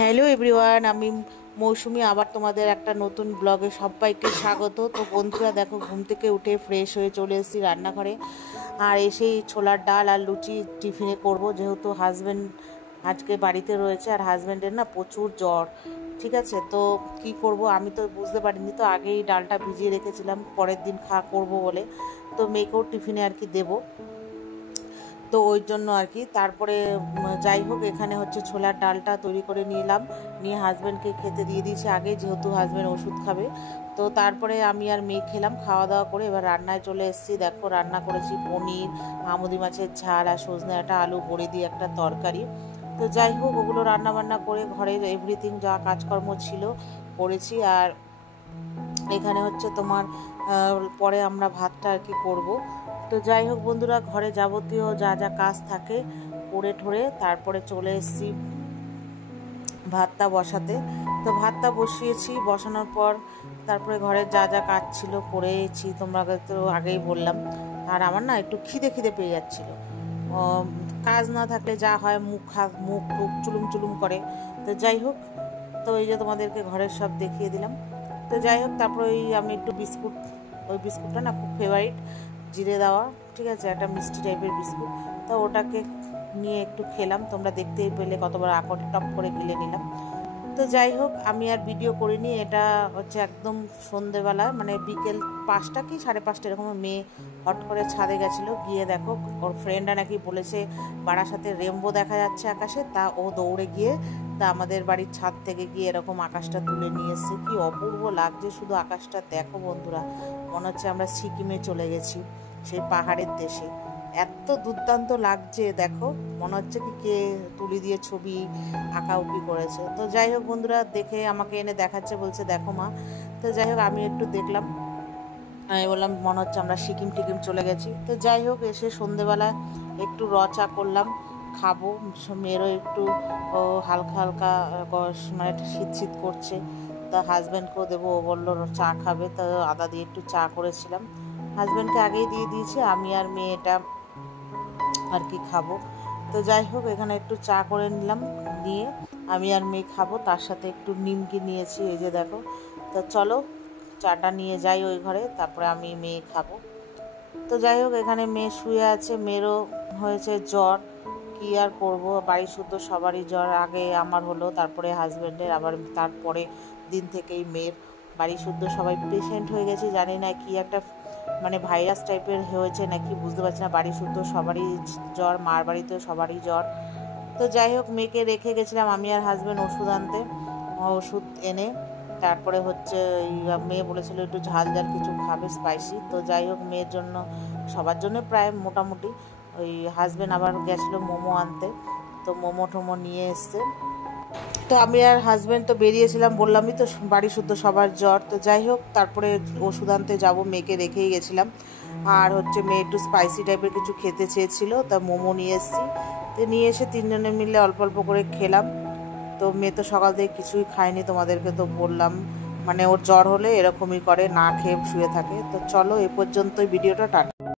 Hello everyone, আমি মৌসুমি আবার তোমাদের একটা নতুন ব্লগে সবাইকে স্বাগত। তো বন্ধুরা দেখো, ঘুম থেকে উঠে ফ্রেশ হয়ে চলে এসেছি রান্নাঘরে। আর এসেই ছোলার ডাল আর লুচি টিফিনে করব, যেহেতু হাজব্যান্ড আজকে বাড়িতে রয়েছে আর হাজব্যান্ডের না প্রচুর জ্বর। ঠিক আছে, তো কি করব আমি তো বুঝতে পারিনি, তো আগেই ডালটা ভিজিয়ে রেখেছিলাম পরের দিন করব বলে। তো মেয়েকেও টিফিনে আর কি দেবো, তো ওই জন্য আর কি। তারপরে যাই হোক, এখানে হচ্ছে ছোলার ডালটা তৈরি করে নিলাম, নিয়ে হাজব্যান্ডকে খেতে দিয়ে দিয়েছি আগে, যেহেতু হাজব্যান্ড ওষুধ খাবে। তো তারপরে আমি আর মেয়ে খেলাম, খাওয়া দাওয়া করে এবার রান্নায় চলে এসেছি। দেখো রান্না করেছি পনির, আমুদি মাছের ঝাল আর সজনে ডাঁটা আলু বড়ি দিয়ে একটা তরকারি। তো যাই হোক, ওগুলো রান্না বান্না করে ঘরের এভরিথিং যা কাজকর্ম ছিল করেছি। আর এখানে হচ্ছে তোমার পরে আমরা ভাতটা আর কি করবো। তো যাই হোক বন্ধুরা, ঘরে যাবতীয় যা যা কাজ থাকে করে ঠোরে তারপরে চলে এসেছি ভাতটা বসাতে। তো ভাতটা বসিয়েছি, বসানোর পর তারপরে ঘরের যা যা কাজ ছিল করেছি, তোমরা তো আগেই বললাম। আর আমার না একটু খিদে খিদে পেয়ে যাচ্ছিলো, কাজ না থাকলে যা হয় মুখ টুক চুলুম চুলুম করে। তো যাই হোক, তো এই যে তোমাদেরকে ঘরের সব দেখিয়ে দিলাম। তো যাই হোক, তারপরে আমি একটু বিস্কুট, ওই বিস্কুটটা না খুব ফেভারিট, জিরে দেওয়া, ঠিক আছে, একটা মিষ্টি টাইপের বিস্কুট। তো ওটাকে নিয়ে একটু খেলাম, তোমরা দেখতেই পেলে কতবার আকট টপ করে গিলে নিলাম। তো যাই হোক, আমি আর ভিডিও করিনি, এটা হচ্ছে একদম সন্ধেবেলা, মানে বিকেল 5টা কি 5:30 এরকম। মেয়ে হট করে ছাদে গেছিলো, গিয়ে দেখো ওর ফ্রেন্ডরা নাকি বলেছে বারাসাতে রেমবো দেখা যাচ্ছে আকাশে, তা ও দৌড়ে গিয়ে তা আমাদের বাড়ির ছাদ থেকে গিয়ে এরকম আকাশটা তুলে নিয়ে এসেছে। কি অপূর্ব লাগছে শুধু আকাশটা দেখো বন্ধুরা, মনে হচ্ছে আমরা সিকিমে চলে গেছি, সেই পাহাড়ের দেশে। এত দুর্দান্ত লাগছে দেখো, মনে হচ্ছে কি কে তুলি দিয়ে ছবি আঁকাউকি করেছে। তো যাই হোক বন্ধুরা, দেখে আমাকে এনে দেখাচ্ছে, বলছে দেখো মা। তো যাই হোক, আমি একটু দেখলাম, আমি বললাম মনে হচ্ছে আমরা সিকিম টিকিম চলে গেছি। তো যাই হোক, এসে সন্ধেবেলা একটু চা করলাম, খাবো। মেয়েরও একটু হালকা হালকা মানে শীত শীত করছে, তা হাজব্যান্ডকেও দেবো, ও বললো চা খাবে, তো আদা দিয়ে একটু চা করেছিলাম, হাজব্যান্ডকে আগেই দিয়ে দিয়েছি, আমি আর মেয়েটা আর কি খাবো। তো যাই হোক, এখানে একটু চা করে নিলাম, নিয়ে আমি আর মেয়ে খাবো, তার সাথে একটু নিমকি নিয়েছি, এই যে দেখো। তো চলো চাটা নিয়ে যাই ওই ঘরে, তারপরে আমি মেয়ে খাবো। তো যাই হোক, এখানে মেয়ে শুয়ে আছে, মেয়েরও হয়েছে জ্বর, কি আর করব, বাড়ি শুদ্ধ সবারই জ্বর, আগে আমার হলো, তারপরে হাজব্যান্ডের, আবার তারপরে দিন থেকেই মেয়ের, বাড়ি শুদ্ধ সবাই পেশেন্ট হয়ে গেছে। জানি না কি একটা মানে ভাইরাস টাইপের হয়েছে নাকি, বুঝতে পারছি না, বাড়ি শুদ্ধ সবারই জ্বর, মার বাড়িতেও সবারই জ্বর। তো যাই হোক, মেয়েকে রেখে গেছিলাম আমি আর হাজব্যান্ড ওষুধ আনতে, ওষুধ এনে তারপরে হচ্ছে মেয়ে বলেছিল একটু ঝাল ঝাল কিছু খাবে, স্পাইসি। তো যাই হোক, মেয়ের জন্য সবার জন্য প্রায় মোটামুটি, ওই হাজব্যান্ড আবার গেছিলো মোমো আনতে, তো মোমো টোমো নিয়ে এসছে। তো আমি আর হাজব্যান্ড তো বেরিয়েছিলাম, বললামই তো বাড়ি শুদ্ধ সবার জ্বর। তো যাই হোক, তারপরে ওষুধ আনতে যাবো, মেয়েকে রেখেই গেছিলাম। আর হচ্ছে মেয়ে একটু স্পাইসি টাইপের কিছু খেতে চেয়েছিল, তা মোমো নিয়ে এসেছি। তো নিয়ে এসে তিনজনে মিলে অল্প অল্প করে খেলাম। তো মেয়ে তো সকাল থেকে কিছুই খায়নি, তোমাদেরকে তো বললাম, মানে ওর জ্বর হলে এরকমই করে, না খেয়ে শুয়ে থাকে। তো চলো এ পর্যন্তই ভিডিওটা, টাটা।